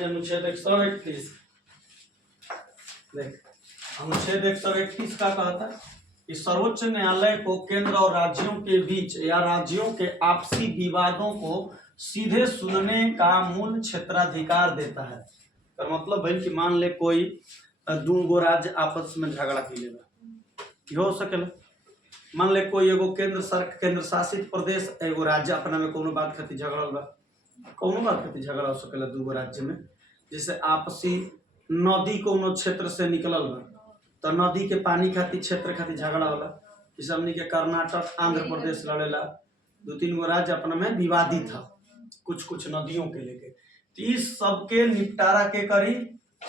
अनुच्छेद 131। देख, अनुच्छेद 131 का कहता है कि सर्वोच्च न्यायालय को केंद्र और राज्यों के बीच या राज्यों के आपसी विवादों को सीधे सुनने का मूल क्षेत्राधिकार देता है। तो मतलब भाई कि मान ले कोई दू गो राज्य आपस में झगड़ा की लेगा, हो सकेला। मान ले कोई एगो केंद्र शासित प्रदेश एगो राज्य अपना में कोनो बात खातिर झगड़ल बा, कोनो बात खातिर झगड़ा हो सकेला दूगो राज्य में। जैसे आपसी नदी कोनो क्षेत्र से निकलल बा तो नदी के पानी खातिर क्षेत्र खातिर झगड़ा होला। जैसे हमनी के कर्नाटक आंध्र प्रदेश लड़ेला, 2-3 गो राज्य अपना में विवादित था कुछ नदियों के लेके। तो इस सबके निपटारा के करी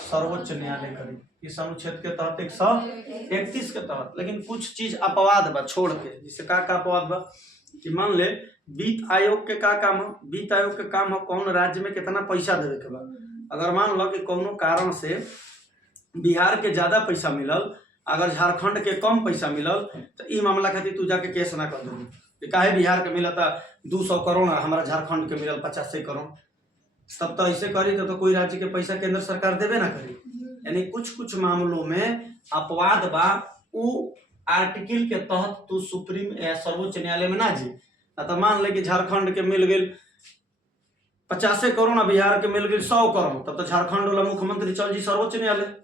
सर्वोच्च न्यायालय करी इस अनुच्छेद के तहत 131 के तहत। लेकिन कुछ चीज अपवाद बा छोड़ के। जैसे का अपवाद बा कि मान ले वित्त आयोग के का काम है। वित्त आयोग के काम है कौन राज्य में कितना पैसा देवे के बा। अगर मान लो कि कोनो कारण से बिहार के ज्यादा पैसा मिलल, अगर झारखंड के कम पैसा मिलल, तो ई मामला खातिर तू जाके केस ना कर दू। काहे बिहार के मिलता 200 करोड़, हमारा झारखंड के मिलल 50 करोड़, तब तो ऐसे करी तो कोई राज्य के पैसा केंद्र सरकार देवे ना करी। यानी कुछ मामलों में अपवाद बा, उ आर्टिकल के तहत तू सुप्रीम या सर्वोच्च न्यायालय में ना जी। तो मान ले कि झारखंड के मिल गई 50 करोड़, बिहार के मिल गई 100 करोड़, तब तो झारखंड वाला मुख्यमंत्री चल जी सर्वोच्च न्यायालय।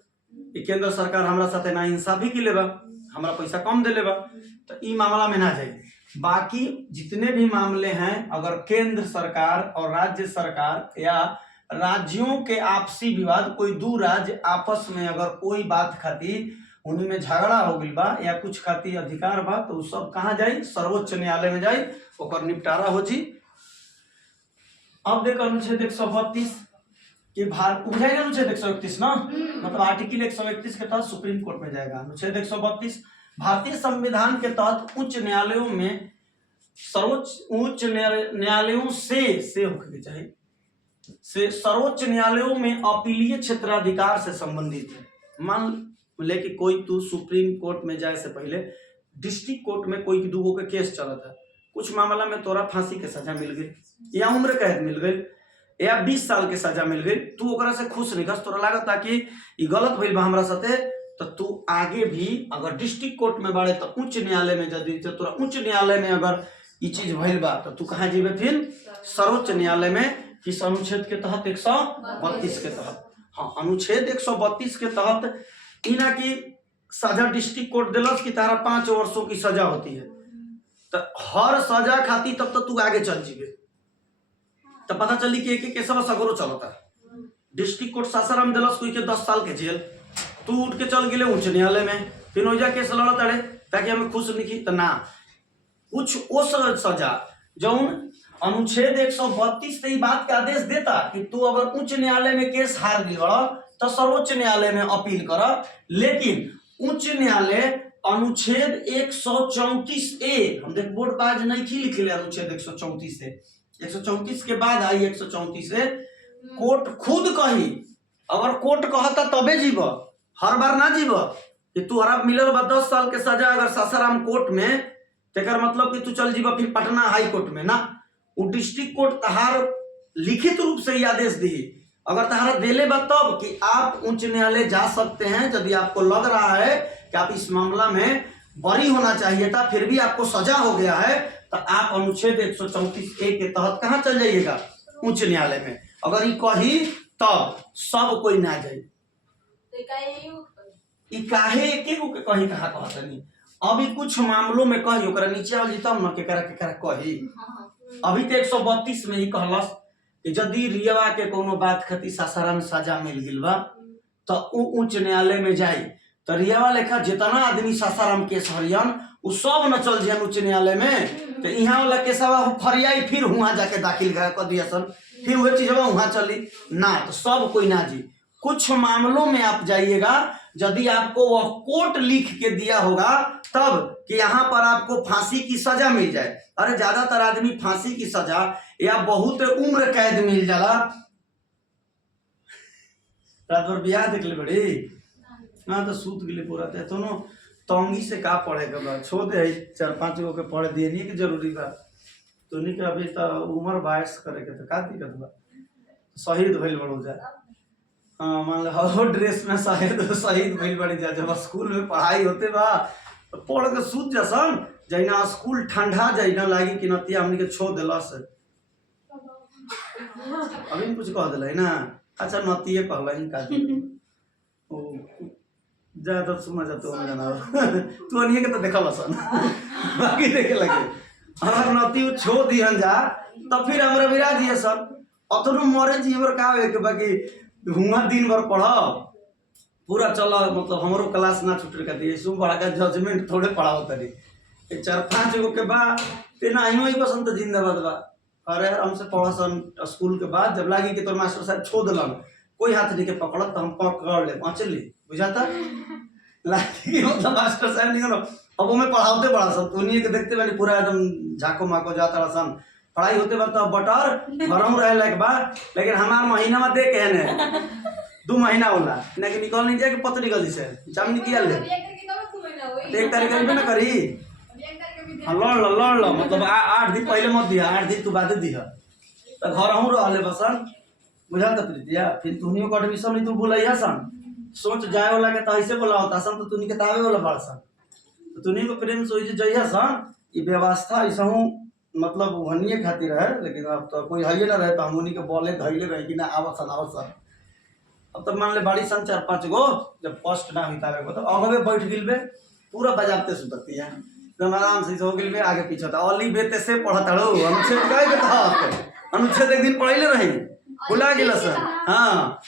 केंद्र सरकार हमरा साथे ना इंसाफी की लेबा, हमरा पैसा कम दे लेबा, तो ई मामला में ना जाए। बाकी जितने भी मामले हैं, अगर केंद्र सरकार और राज्य सरकार या राज्यों के आपसी विवाद, कोई दो राज्य आपस में अगर कोई बात खातिर उनमें झगड़ा हो गई बा या कुछ खातिर अधिकार बा, तो सब कहाँ जाए? सर्वोच्च न्यायालय में जाए, ओकर निपटारा हो जी। अब देखो अनुच्छेद 132 कि बुझाएगा अनुच्छेद 131 ना, मतलब आर्टिकल 131 के तहत सुप्रीम कोर्ट में जाएगा। अनुच्छेद 132 भारतीय संविधान के तहत उच्च न्यायालयों में उच्च न्यायालयों से होकर चाहिए से सर्वोच्च न्यायालयों में अपीलीय क्षेत्राधिकार से संबंधित है। मान ले कि कोई तू सुप्रीम कोर्ट में जाए से पहले डिस्ट्रिक्ट कोर्ट में कोई दूगो के केस चला था, कुछ मामला में तोरा फांसी के सजा मिल गई या उम्र कैद मिल गई या 20 साल के सजा मिल गई, तू ओकरा से खुश नहीं खस, तोरा लागत कि ये गलत भइल बा हमरा साथे, तो तू आगे भी अगर डिस्ट्रिक्ट कोर्ट में बाड़े तो उच्च न्यायालय में जदी तोरा उच्च न्यायालय में अगर ये चीज भइल बा तो तू कहाँ जीवे? फिर सर्वोच्च न्यायालय में। किस अनुच्छेद के तहत? 132 के तहत। हाँ, अनुच्छेद 132 के तहत इना की सजा डिस्ट्रिक्ट कोर्ट दिलस कि तारा 5 वर्षों की सजा होती है, तो हर सजा खाती तब तो तू आगे चल जीवे। तो पता चली कि एक केसवा सगरो चलता। डिस्ट्रिक्ट कोर्ट सासाराम दिलस कोई के 10 साल के जेल, तू उठ के चल गए उच्च न्यायालय में, फिर वही केस लड़त अड़े ताकि हमें खुश नहीं तो ना कुछ उस सजा जौन अनुच्छेद 132 से बात का आदेश देता कि तू अगर उच्च न्यायालय में केस हार गई तो सर्वोच्च न्यायालय में अपील कर। लेकिन उच्च न्यायालय अनुच्छेद 134A, हम देख बोर्ड पर आज नहीं लिखे अनुच्छेद 134 से 134 के बाद आई 134 से कोर्ट खुद कही, अगर कोर्ट कहता तबे जीव, हर बार ना जीव कि तू हरा मिलल बा 10 साल के सजा अगर सासाराम कोर्ट में, तेकर मतलब कि तू चल जीव फिर पटना हाई कोर्ट में ना। वो डिस्ट्रिक्ट कोर्ट तहार लिखित रूप से यह आदेश दी, अगर तहारा देले बा तब कि आप उच्च न्यायालय जा सकते हैं। यदि आपको लग रहा है कि आप इस मामला में बरी होना चाहिए था, फिर भी आपको सजा हो गया है, तो आप अनुच्छेद 134A के तहत कहाँ चल जाइएगा? उच्च न्यायालय में। अगर ये कही तब सब कोई ना जाए, काहे एक को कहीं कहा कहता नहीं। अभी कुछ मामलों में कही ओकरा नीचे वाली तब न केकरा कही। अभी तो 132 में ही कहलस कि यदि रियवा के कोनो बात खातिर सासाराम सजा मिल गई बा तो उच्च न्यायालय में जाए, तो रियवा लेखा जितना आदमी सासाराम केस हरियन उ सब न चल जाए उच्च न्यायालय में, तो यहाँ वाला केसवा फरियाई फिर वहां जाके दाखिल कर दिया सन, फिर वह चीज वहां चली ना, तो सब कोई ना जी। कुछ मामलों में आप जाइएगा यदि आपको वह कोर्ट लिख के दिया होगा तब कि यहाँ पर आपको फांसी की सजा मिल जाए। अरे ज्यादातर आदमी फांसी की सजा या बहुत उम्र कैद मिल जाला। रात भर बियाह देख ले बड़ी ना तो सूत गिले पूरा तो तंगी से का पढ़े के बाद छोड़ दे 4-5 गो के पढ़ दिए नहीं कि जरूरी बा। तोनी के अभी तो उम्र 22 करे के तो का दिक्कत बा? शहीद भइल बड़ो जा। हाँ मान लो हर ड्रेस में शहीद भइल बड़ी जा। जब स्कूल में पढ़ाई होते बा तो पढ़ के सूत जसन जैना स्कूल ठंडा जैना लागी कि नतिया हमनी के छो देलस। अभी कुछ कह दिल ना। अच्छा नतिये कहल का ओ ज्यादा समझ तो हम जाना तू अनिए के तो देखल सन बाकी देखे लगे अगर नती छो दिहन जा तब फिर हमरा विराज ये सब अतनो मरे जीवर का है कि बाकी हुआ दिन भर पढ़ पूरा चला मतलब हमरो क्लास ना छूटे का दिए सु बड़ा का जजमेंट थोड़े पढ़ाओ तरी 4-5 गो के बाद तेना आइनो ही पसंद जिंदाबाद बा। अरे हमसे पढ़सन स्कूल के बाद जब लागी कि तोर मास्टर साहब छो दिलन कोई हाथ नहीं के पकड़त तो हम पकड़ ले चली बुझाता लागी मतलब मास्टर साहब नहीं करो अब मैं पढ़ाते बड़ा सब तो नहीं के देखते वाली पूरा एकदम झाको माको जाता सन पढ़ाई होते वक्त तो बटर गरम रहे लायक बा लेकिन हमार महीना में दे के ने 2 महीना होला ना कि निकल नहीं जाए कि पतरी गली से जामनी किया ले 1 तारीख में ना करी लड़ लो मतलब 8 दिन पहले मत दिया 8 दिन तू बाद दिया तो घर हूँ रहले बसन बुझा तक दिया फिर तुनियो को एडमिशन नहीं तू बुलाइया सन सोच जाए वाला के तो ऐसे बोला होता सन तो तुनी के तावे वाला बड़ सन तो तुनी को प्रेम सोई जइया सन ई व्यवस्था ऐसा हूँ मतलब वहनिए खातिर है लेकिन अब तो कोई है ना रहे तो हम उन्हीं के बोले धैले रहे कि ना आवसन अब तो मान ले बाड़ी सन 4-5 गो जब फर्स्ट ना हुई तावे को तो अगवे बैठ गिल बे पूरा बजाते सुतती है एकदम आराम से हो गिल बे आगे पीछे था अली बेते से पढ़त हड़ो अनुच्छेद कहे के था अनुच्छेद एक दिन पढ़ले रही भुला गेल सर। हाँ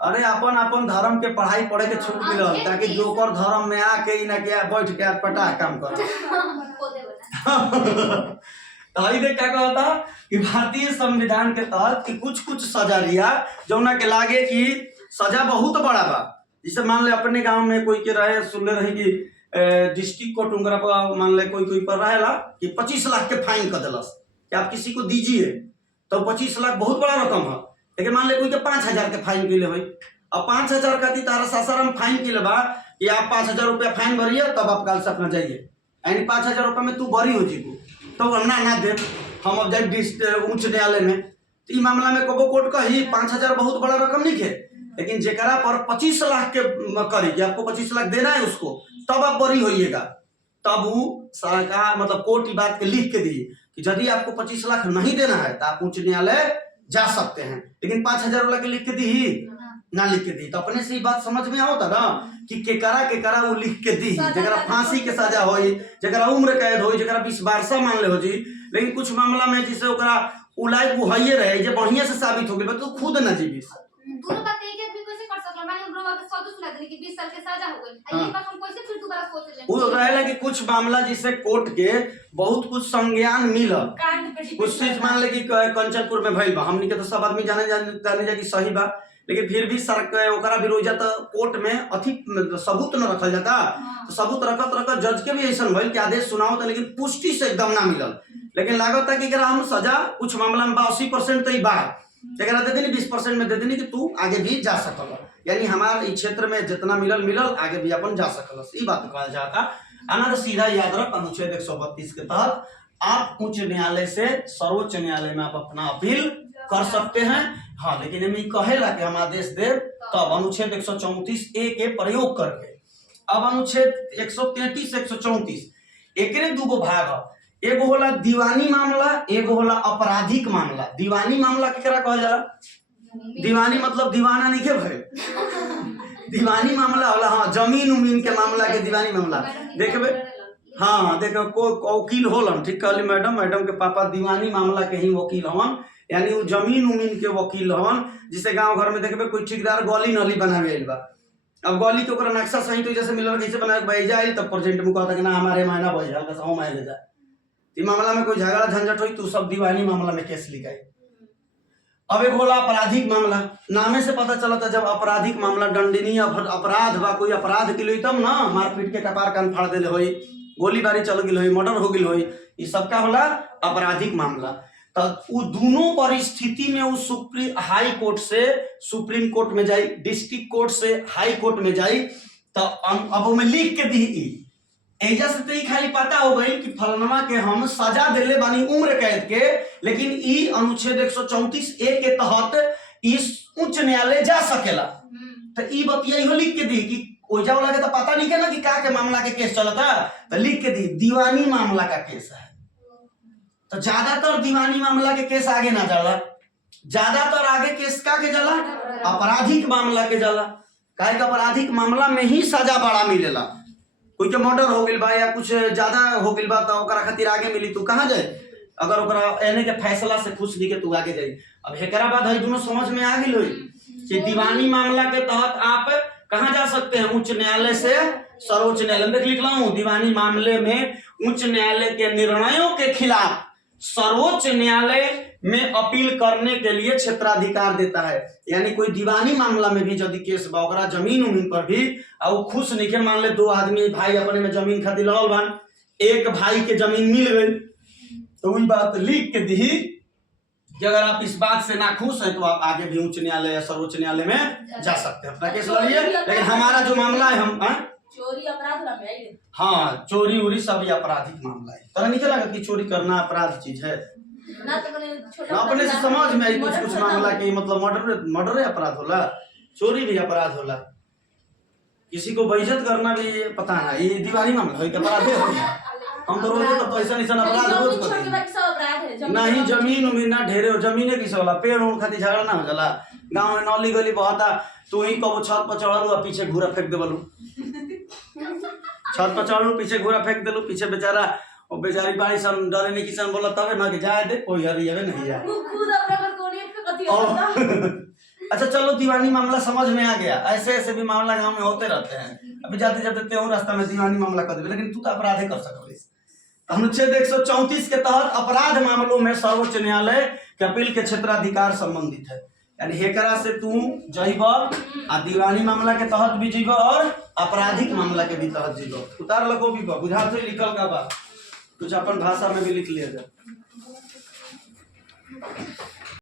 अरे अपन धर्म के पढ़ाई पढ़े के छूट मिलल ताकि जोकर धर्म में आके ना के बैठ के पटा काम कर तो देख क्या कहता कि भारतीय संविधान के तहत कि कुछ सजा लिया जौना के लागे कि सजा बहुत बड़ा बा। जैसे मान ले अपने गांव में कोई के रहे सुनले रही कि डिस्ट्रिक्ट कोर्ट उंगरा पर मान ले कोई पर रहेला कि 25 लाख के फाइन कर दिलस कि आप किसी को दीजिए तो 25 लाख बहुत बड़ा रकम है लेकिन मान ले कोई के 5000 के फाइन के ले भाई अब 5000 का तारा सासाराम फाइन के ले बा कि आप 5000 रुपया फाइन भरिए तब आप कल से अपना जाइए यानी 5000 रुपया में तू बरी हो जीबू तो ना दे हम अब जाए उच्च न्यायालय में तो ई मामला में कबो कोर्ट कही 5000 बहुत बड़ा रकम नहीं है लेकिन जेकरा पर 25 लाख के करी कि आपको 25 लाख देना है उसको तब आप बरी होइएगा तब वो सरकार मतलब कोर्ट की बात के लिख के दी कि यदि आपको 25 लाख नहीं देना है तो आप उच्च न्यायालय जा सकते हैं लेकिन 5000 वाला के लिख के दी ना लिख के दी तो अपने से ये बात समझ में आवता ना कि केकरा वो लिख के दी जरा फांसी के सजा होई जरा उम्र कैद होई जरा 20 वर्षा मान ले हो जी लेकिन कुछ मामला में जिसे ओकरा उलाई वो हइए रहे जे बढ़िया से साबित हो गेल तो खुद ना जीबी दोनों बात एक आदमी कैसे कर सकला माने हम रोवा के सदु सुना देनी कि 20 साल के सजा हो गई ये बात हम कैसे फिर दोबारा सोच ले वो रहेला कि कुछ मामला जिसे कोर्ट के बहुत कुछ संज्ञान मिलल कुछ चीज मान ले कि कंचनपुर में भइल बा हमनी के तो सब आदमी जाने जा कि सही बा लेकिन फिर भी सरकार ओकरा विरोध तो कोर्ट में अथी सबूत न रखल जाता तो सबूत रखत जज के भी ऐसा भइल कि आदेश सुनाओ तो लेकिन पुष्टि से एकदम ना मिलल लेकिन लागत कि हम सजा कुछ मामला में 80% तो ही बा जरा दे देनी 20% में दे देनी कि तू आगे भी जा सकल यानी हमारे क्षेत्र में जितना मिलल आगे भी अपन जा सकल ई बात कहा जाता आना तो सीधा याद रख अनुच्छेद 132 के तहत आप उच्च न्यायालय से सर्वोच्च न्यायालय में आप अपना अपील कर सकते हैं। हाँ लेकिन हमें कहेला कि हम आदेश दे तब अनुच्छेद 134A के प्रयोग करके अब अनुच्छेद 133 134 एकरे दूगो भाग है एगो होला दीवानी मामला एगो होला आपराधिक मामला। दीवानी मामला केकरा कहल जाला दीवानी मतलब दीवाना नहीं के भइल दीवानी मामला होला हाँ जमीन उमीन के मामला के दीवानी मामला देखबे हाँ देखो को वकील होलन ठीक कहली मैडम के पापा दीवानी मामला के ही वकील हवन यानी वो जमीन उमीन के वकील हवन जिसे गांव घर में देखबे कोई ठेकेदार गली नली बनावे आइल बा अब गली के ओकरा नक्शा सही तो जैसे मिलल कैसे बनाए भाई जाए तब प्रेजेंट में कहता कि ना हमारे महीना भाई हल्का सा हम आए जा ई मामला में कोई झगड़ा झंझट हुई तो सब दीवानी मामला में केस लिखाई। अब एक होला आपराधिक मामला नामे से पता चला था जब आपराधिक मामला दंडनीय अपराध बा कोई अपराध के लिए तब ना मारपीट के कपार कान फाड़ देले होई गोलीबारी चल गई होई मर्डर हो गई होई ये सब का होला आपराधिक मामला। तो वो दोनों परिस्थिति में वो हाई कोर्ट से सुप्रीम कोर्ट में जाई डिस्ट्रिक्ट कोर्ट से हाई कोर्ट में जाई तो अब में लिख के दी एजा से तो खाली पता हो गई कि फलनमा के हम सजा दिले बानी उम्र कैद के, लेकिन ई अनुच्छेद 134A के तहत इस उच्च न्यायालय जा सकेला। तो ई बतिया इहो लिख के दी कि ओजा वाला के तो पता नहीं है ना कि का के मामला के केस चलता, तो लिख के दी दीवानी मामला का केस है। तो ज्यादातर दीवानी मामला के केस आगे ना जाला, ज्यादातर आगे केस का के जाला आपराधिक मामला के जाला। काहे कि आपराधिक मामला में ही सजा बड़ा मिलेला। कोई के मर्डर हो गइल बा या कुछ ज्यादा हो गइल बा तो ओकरा खातिर आगे मिली, तू कहां जाए? अगर ओकरा एने के फैसला से खुश दिखे तू आगे जाई। अब हेकरा बाद है दोनों समझ में आ गइल होई कि दीवानी मामला के तहत आप कहां जा सकते हैं? उच्च न्यायालय से सर्वोच्च न्यायालय। देख लिख रहा हूं, दीवानी मामले में उच्च न्यायालय के निर्णयों के खिलाफ सर्वोच्च न्यायालय में अपील करने के लिए क्षेत्राधिकार देता है। यानी कोई दीवानी मामला में भी यदि केस बा ओकरा जमीन उमीन पर भी और वो खुश नहीं, मान ले 2 आदमी भाई अपने में जमीन खातिर लड़ल बान, एक भाई के जमीन मिल गई तो वही बात लिख के दी कि अगर आप इस बात से ना खुश हैं तो आप आगे भी उच्च न्यायालय या सर्वोच्च न्यायालय में जा सकते हैं, अपना केस लड़िए। लेकिन हमारा जो मामला है हम चोरी अपराध, हाँ चोरी उरी सभी आपराधिक मामला है। तरह नहीं लगा कि चोरी करना अपराध चीज है ना, तो अपने से समझ में आई कुछ मामला के मतलब मर्डर अपराध होला, चोरी भी अपराध होला, किसी को बेइज्जत करना भी पता ना ये दीवानी मामला है, अपराध है। हम तो रोज तो ऐसा निशान अपराध रोज करते हैं। नहीं जमीन उमीन ना ढेरे हो, जमीने किसे होला, पेड़ उड़ खातिर झगड़ा ना हो जाला। गांव में नौली गली बहता तू ही कबो छत पर चढ़लू और पीछे घूरा फेंक देबलू, छत पर चढ़लू पीछे घूरा फेंक देलू, पीछे बेचारा और बेचारी बाड़ी सन डरे नहीं किसान बोला तबे ना कि जाए दे कोई हरी है नहीं जाए। खुद अपना कोनी कति होता। अच्छा चलो दीवानी मामला समझ में आ गया। ऐसे ऐसे भी मामला गांव में होते रहते हैं। अभी जाते जाते हो रास्ता में दीवानी मामला कर दे, लेकिन तू तो अपराध कर सकते। अनुच्छेद 134 के तहत अपराध मामलों में सर्वोच्च न्यायालय के अपील के क्षेत्राधिकार संबंधित है। यानी हेकरा से तू जइब आ दीवानी मामला के तहत भी जइब और आपराधिक मामला के भी तहत जइब। उतार लगो भी बुझा तो लिखल का बा, कुछ अपन भाषा में भी लिख लिया जाए।